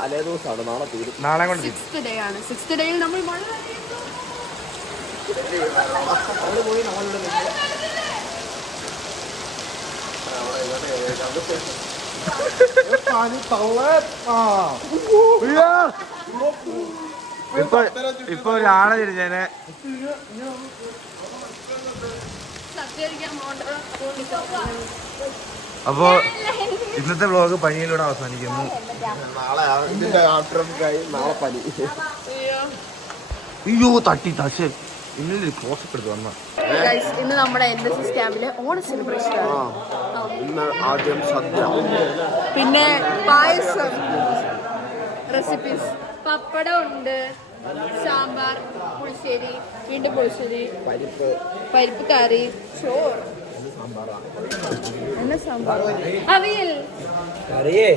തലേ ദിവസമാണ്, നാളെ തീരും. നാളെ കൊണ്ട് 6th ഡേ ആണ്. 6th ഡേയിൽ നമ്മൾ മഴ പോയി നമ്മളിവിടെ ഇപ്പൊ ഒരാളെ തിരിച്ചേനെ. അപ്പോ ഇന്നത്തെ വ്ലോഗ് പനിയിലൂടെ അവസാനിക്കുന്നു. നാളെ ഇതിന്റെ ആഫ്റ്റർക്കായി നാളെ പനി. അയ്യോ തട്ടി തശ ഇന്നലെ പോസ്റ്റെടുത്ത് വന്ന. ഇന്ന് നമ്മുടെ NSS ക്യാമ്പിലെ ഓണ സെലിബ്രേഷൻ ആണ്. ഇന്ന് ആദ്യം സദ്യ, പിന്നെ പായസം, റെസിപ്പീസ്, പപ്പടം ഉണ്ട്, സാമ്പാർ, പുളിശ്ശേരി, വീണ്ടും പുളിശ്ശേരി, പരിപ്പ് കറി, ചോറ്, സാമ്പാർ, അവിയൽ. അറിയേ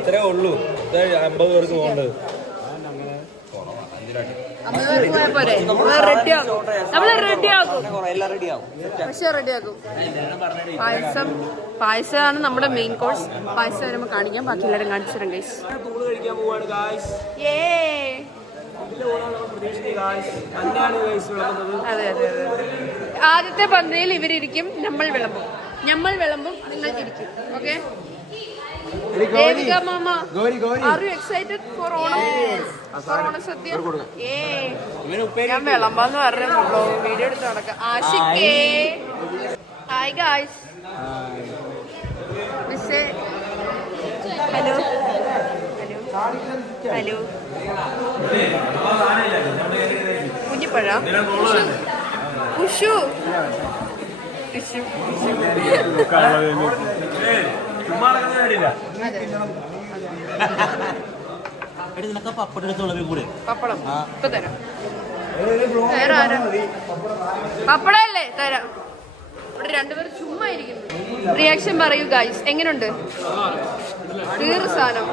ഇത്രേ ഉള്ളൂ. 50 പേർക്ക് പോകേണ്ടത്. പായസമാണ് നമ്മുടെ മെയിൻ കോഴ്സ്. പായസം വരുമ്പോ കാണിക്കാം, ബാക്കി എല്ലാവരും കാണിച്ചു തരാം ഗൈസ്. അതെ അതെ അതെ. ആദ്യത്തെ പന്തയിൽ ഇവരിയ്ക്കും, നമ്മൾ വിളമ്പും. നിങ്ങൾക്ക് ഇരിക്കും. Okay. Devika Mama, are you excited for Onam? For Onam Sadhya? Yeah. ഞാൻ വിളമ്പാന്ന് പറഞ്ഞോ വീഡിയോ എടുത്ത് നടക്കാം. ആഷിക്കേ. Hi guys. മിസ്സേ. ഹലോ. ഹലോ. കുഞ്ഞിപ്പഴ. ഉഷു. പപ്പടം ഇപ്പൊ തരാം. പപ്പടല്ലേ തരാം. ഇവിടെ രണ്ടുപേർ ചുമ്മാ ഇരിക്കുന്നു. റിയാക്ഷൻ പറയൂ ഗൈസ്, എങ്ങനെയുണ്ട്? തീർ സാധനം,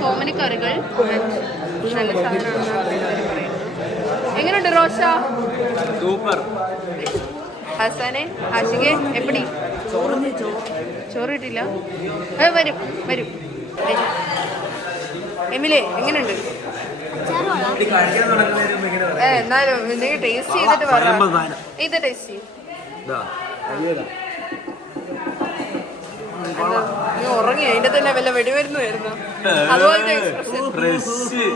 സോമനി കറികൾ, നല്ല സാധനമാണ്. എങ്ങനെയുണ്ട് റോഷ? സൂപ്പർ. ഹസനെ, ആഷികെ, എപ്പടി? ചോറ് കിട്ടില്ല. വരും വരും. എമിലെ എങ്ങനെയുണ്ട്? എന്നാലും എന്തെങ്കിലും ടേസ്റ്റ് ചെയ്തിട്ട് പറയാം. ഇത് ടേസ്റ്റ് ചെയ്യും. നീ ഉറങ്ങി, അതിന്റെ തന്നെ വല്ല വെടിമരുന്നായിരുന്നു അതുപോലത്തെ എക്സ്പ്രഷൻ.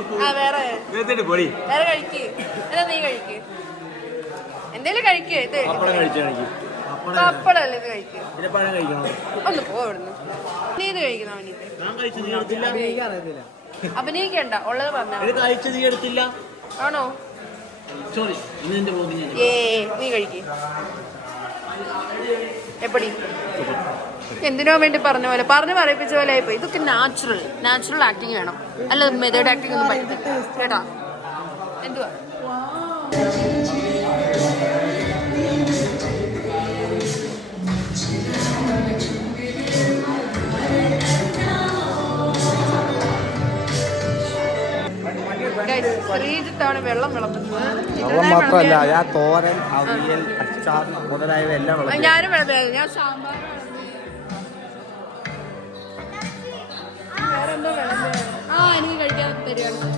വേറെ കഴിക്ക്. എന്നാ നീ കഴിക്ക്, എന്തേലും കഴിക്ക്. ഇത് പപ്പടല്ലേ, ഇത് കഴിക്ക്. ഒന്ന് പോ ഇവിടുന്ന്. നീ ഇത് കഴിക്കുന്ന അഭിനയിക്കണ്ട, ഉള്ളത് പറഞ്ഞ ആണോ? നീ കഴിക്ക്. എപ്പടി? എന്തിനോ വേണ്ടി പറഞ്ഞ പോലെ പറഞ്ഞു പറയിപ്പിച്ച പോലെ ആയിപ്പോ. ഇതൊക്കെ നാച്ചുറൽ ആക്ടിങ് വേണം, അല്ല മെത്തേഡ് ആക്ടിങ് ഒന്നും പറ്റില്ല കേട്ടാ. എന്തുവാ ശ്രീജിത്താണ് വെള്ളം വിളമ്പുന്നത്. വെള്ളം മാത്രമല്ല, ഞാൻ തോരൻ, അവിയൽ, അച്ചാർ മുതലായവ എല്ലാം വിളമ്പും. ഞാനും വിളമ്പിയായിരുന്നു. ഞാൻ സാമ്പാർ വേറെന്തോ വിളമ്പിയായിരുന്നു. എനിക്ക് കഴിക്കാൻ തരുവാണ്.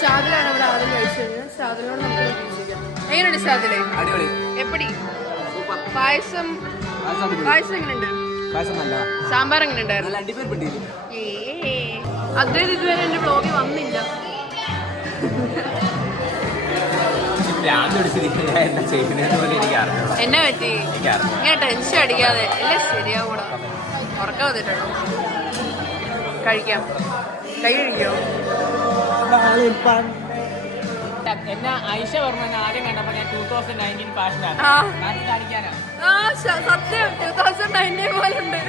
ഷാദിലാണ് അവിടെ ആദ്യം കഴിച്ചത്. ഷാദിനോട് നമുക്ക് എങ്ങനെയുണ്ട് ഷാദിലെ? എപ്പടി? പായസം എങ്ങനെയുണ്ട്? സാമ്പാർ എങ്ങനെ ഉണ്ടായിരുന്നു? അദ്ദേഹം ഇതുവരെ എന്റെ വ്ളോഗിൽ വന്നില്ല. എന്താ ചെയ്യുന്നത് പോലെ എനിക്ക് അറിയാം. എന്നെ പറ്റി ഇങ്ങനെ ടെൻഷൻ അടിക്കാതെ എല്ലാം ശരിയാകൂടാ. ഉറക്കം വന്നിട്ടുണ്ടോ? കഴിക്കാം. കൈ കഴിക്കോ? എന്നെ ഐഷ പറഞ്ഞു ആദ്യം കണ്ടപ്പോ ഞാൻ 2019 ഫാഷനാണ് കാണിക്കാനാ. സത്യം 2019 പോലെ ഉണ്ട്.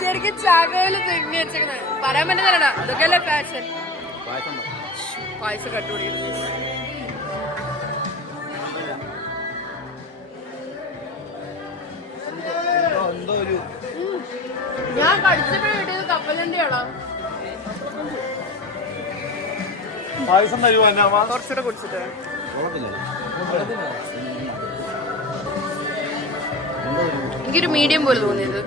ശരിക്കും ചാകയില് തെങ്ങി വെച്ചേക്കുന്നത് പറയാൻ പറ്റുന്നല്ലടാ. അതൊക്കെയല്ലേ ഫാഷൻ. പായസം കട്ടുപിടിക്കുന്നു. ഞാൻ കടിച്ചപ്പോഴും കിട്ടിയത് കപ്പലണ്ടി ആണോ? പായസം തരുവാ കുറച്ചുകൂടെ കുടിച്ചിട്ട് എനിക്കൊരു മീഡിയം പോലെ തോന്നിയത്.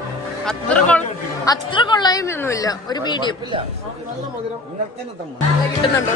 അത്ര കൊള്ളായ്മയൊന്നുമില്ല. ഒരു മീഡിയം കിട്ടുന്നുണ്ടോ?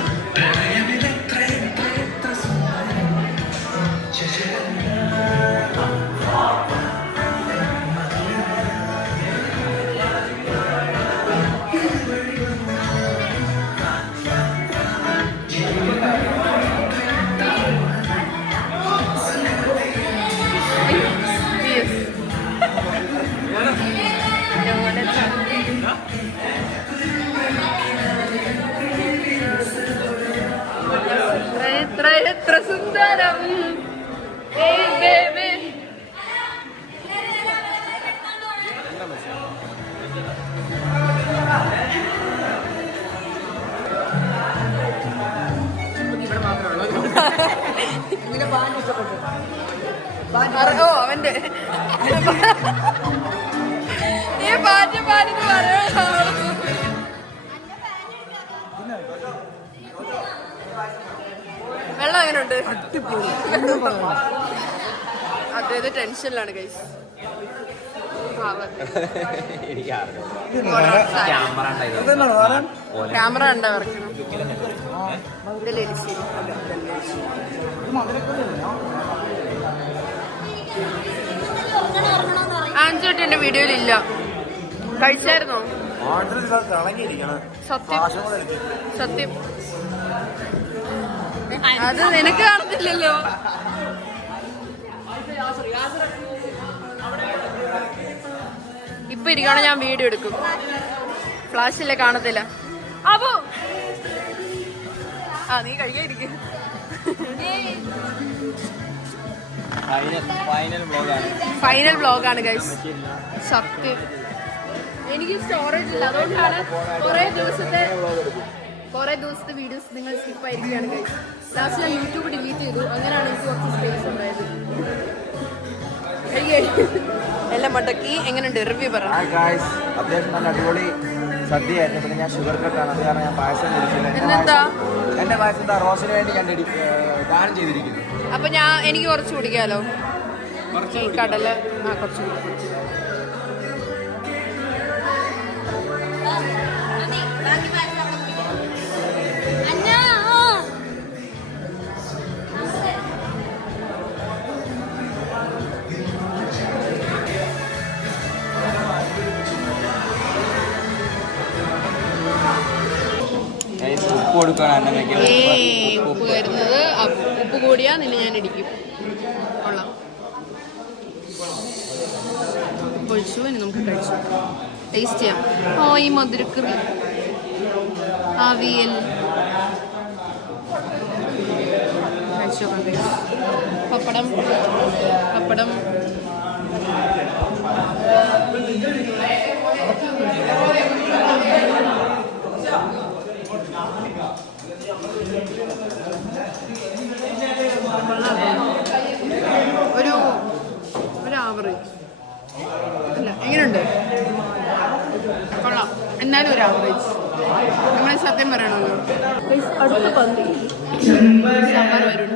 എത്ര സുന്ദരം ഓ അവന്റെ നീ പാറ്റ് പാറ്റ് പറയണോ? വെള്ളം എങ്ങനെയുണ്ട്? അദ്ദേഹം ടെൻഷനിലാണ് ഗൈസ്. ക്യാമറ ഉണ്ടാ വരയ്ക്കണം. 5 മിനിറ്റ് എന്റെ വീഡിയോയിലില്ല. കഴിച്ചായിരുന്നോ? സത്യം സത്യം അത് നിനക്ക് കാണത്തില്ലല്ലോ. ഇപ്പൊ ഇരിക്കണ ഞാൻ വീഡിയോ എടുക്കും. ഫ്ലാഷില്ലേ കാണത്തില്ല. അപ്പോ നീ കഴിക്കാതിരിക്കും. Final വ്ലോഗാണ് guys. സത്യം എനിക്ക് സ്റ്റോറേജ് ഇല്ല. അതുകൊണ്ടാണ് കുറെ ദിവസത്തെ വീഡിയോസ് നിങ്ങൾ സ്കിപ്പ് ആയിരിക്കുകയാണ് ഗൈസ്. ലാസ്റ്റ് ഞാൻ യൂട്യൂബ് ഡിലീറ്റ് ചെയ്തു. അങ്ങനെയാണ് എനിക്ക് കുറച്ച് സ്പേസ് ഉണ്ടായത്. എല്ലാം മടക്കി. എങ്ങനെയുണ്ട്? റിവ്യൂ പറ. അത്യാവശ്യം നല്ല അടിപൊളി സദ്യയായിരുന്നു. പിന്നെ ഞാൻ ഷുഗർ കട്ടാണ്. അത് കാരണം ഞാൻ പായസം കുടിച്ചില്ല. എന്റെ പായസം റോസിന് വേണ്ടി ഞാൻ ദാനം ചെയ്തിരിക്കുന്നു. അപ്പൊ എനിക്ക് കുറച്ച് കുടിക്കാലോ. ഈ കടല കുറച്ച് ഉപ്പ് കരുന്നത്. ഉപ്പ് കൂടിയാ നിന്നെ ഞാൻ ഇടിക്കും. കൊള്ളാം. ഒഴിച്ചു. ഇനി നമുക്ക് കഴിച്ചു ടേസ്റ്റ് ചെയ്യാം. ഈ മധുരക്കറി അവിയൽ കഴിച്ചു. പപ്പടം ഒരു ആവറേജ് അല്ല. എങ്ങനെയുണ്ട്? കൊള്ളാം. എന്നാലും ഒരു ആവറേജ്. നമ്മളെ സത്യം പറയണമല്ലോ. അടുത്ത പന്തി സാമ്പാർ വരും.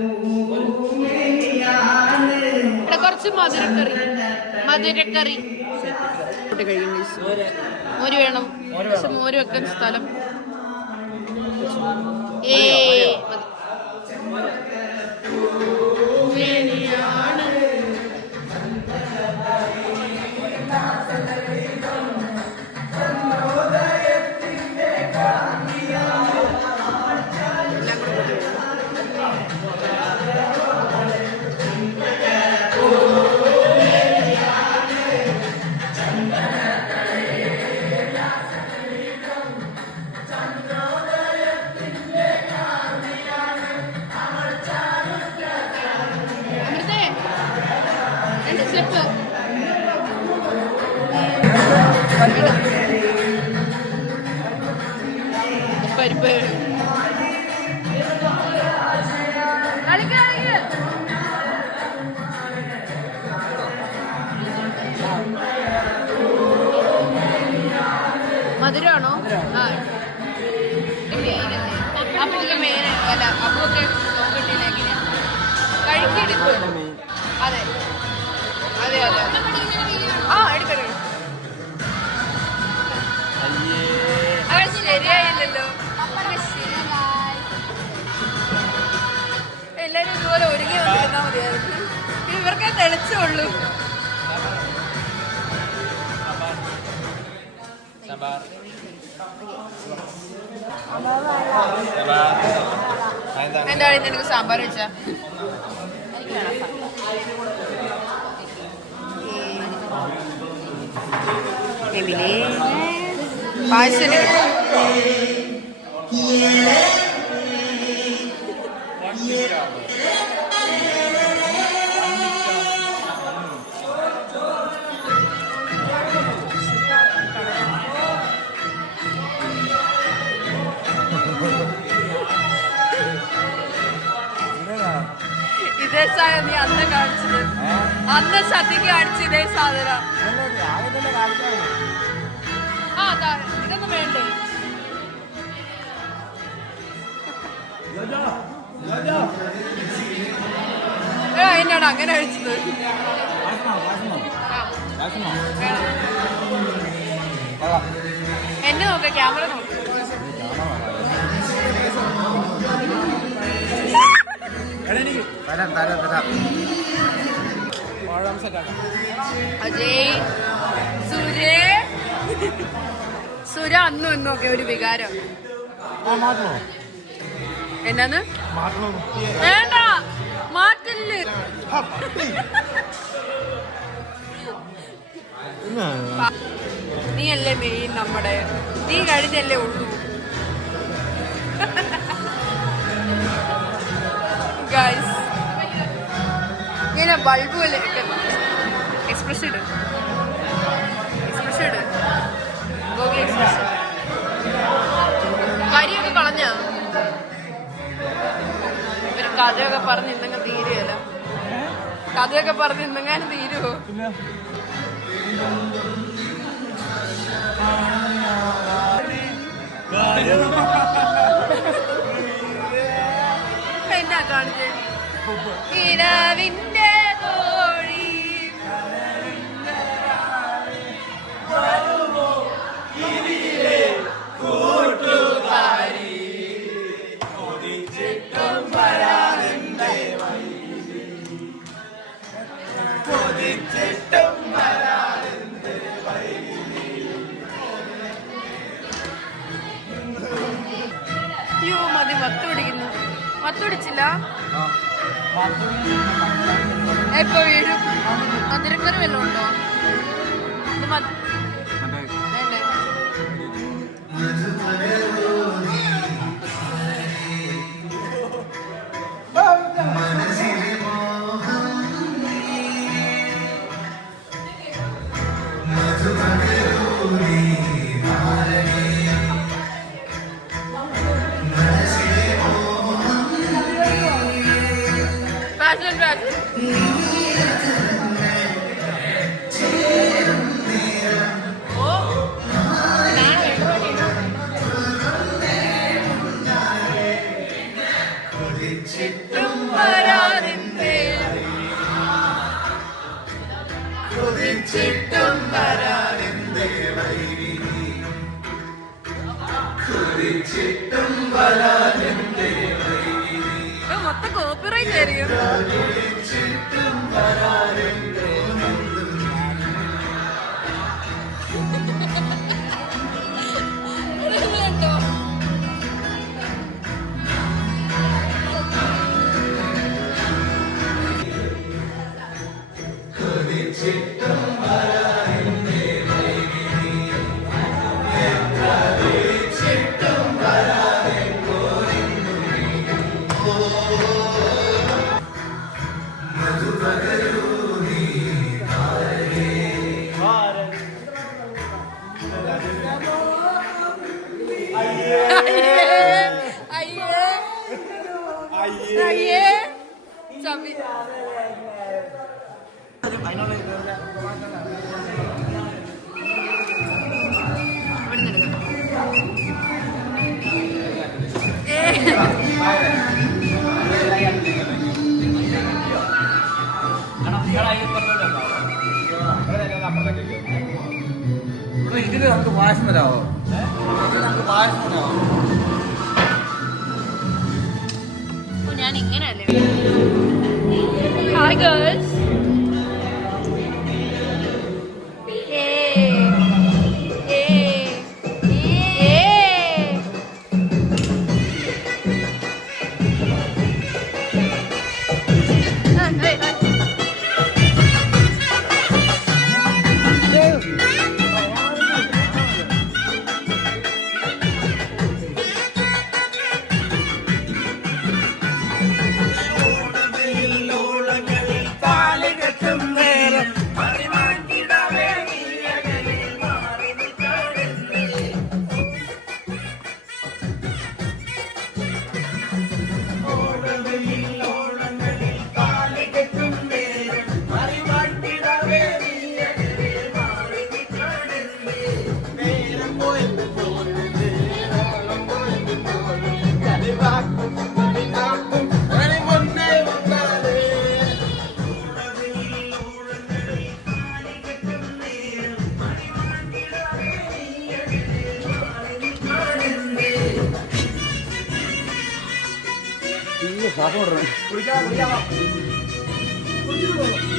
ഇവിടെ കുറച്ച് മധുരക്കറി കഴിക്കും. മോര് വേണം. പക്ഷെ മോര് വെക്കാൻ സ്ഥലം മധുരമാണോ? ആ അപ്പൊക്കെ മെയിനാണ്. അല്ല അപ്പൊക്കെ നോക്കിട്ടില്ല എങ്ങനെയാ കഴിക്കെടുക്കും. അതെ അതെ അതെ ആ എടുക്കണം. ശരിയായില്ലല്ലോ. എല്ലാരും ഇതുപോലെ ഒരുങ്ങി വന്നിരുന്നാ മതിയായിരുന്നു. ഇവർക്കേ തെളിച്ചുള്ളൂ. എന്താണ് നിനക്ക് സാമ്പാർ വെച്ചാ? പായസം ഇതേ സാധനം നീ അന്ന് കാണിച്ചത്. അന്ന് സദ്യക്ക് കാണിച്ച ഇതേ സാധനം. ആ ഇതൊന്നും വേണ്ടേ? അതിനാണ് അങ്ങനെ കഴിച്ചത്. എന്നെ നോക്ക, ക്യാമറ നോക്ക. അജയ് സുര അന്നും ഇന്നൊക്കെ ഒരു വികാരം. എന്നാന്ന് വേണ്ട മാറ്റില്ല. നീ അല്ലേ മെയിൻ നമ്മുടെ. നീ കഴിഞ്ഞല്ലേ ഉള്ളൂ. ഗൈസ് ഇങ്ങനെ ബൾബ് പോലെ എക്സ്പ്രഷൻ ഇട്. എക്സ്പ്രഷൻ ഇട്. ഗോഗി എക്സ്പ്രഷൻ. കരിയൊക്കെ കളഞ്ഞ ഒരു കഥയൊക്കെ പറഞ്ഞ് ഇന്നങ്ങനെ തീരുകയല്ല. കഥയൊക്കെ പറഞ്ഞ് ഇന്നെങ്ങാനും തീരുവോ? എന്നാ കാണിച്ചേ? ഇരവിന്റെ കോഴി കൂട്ടുകാരി കൊതിച്ചിട്ടും വരാനെന്തേ കൊതിച്ചിട്ടും വരാനെന്തേ. അയ്യോ മതി. മത്ത് പിടിക്കുന്നു. മത്ത് പിടിച്ചില്ല. എപ്പോ വീഴും? മധുരക്കറി വല്ലതും ഉണ്ടോ? വേണ്ടേ? മൊത്തം കോപ്പിറൈറ്റ് ആയിരിക്കും. ചവി. അതിനുള്ള ഇത് ഇതിന് നമുക്ക് പായസം തരാമോ? ഇതിന് നമുക്ക് പായസം തരാമോ? ഞാൻ ഇങ്ങനെയല്ലേ. Hi girls.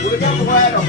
കുളിക്കാൻ പോയാലോ?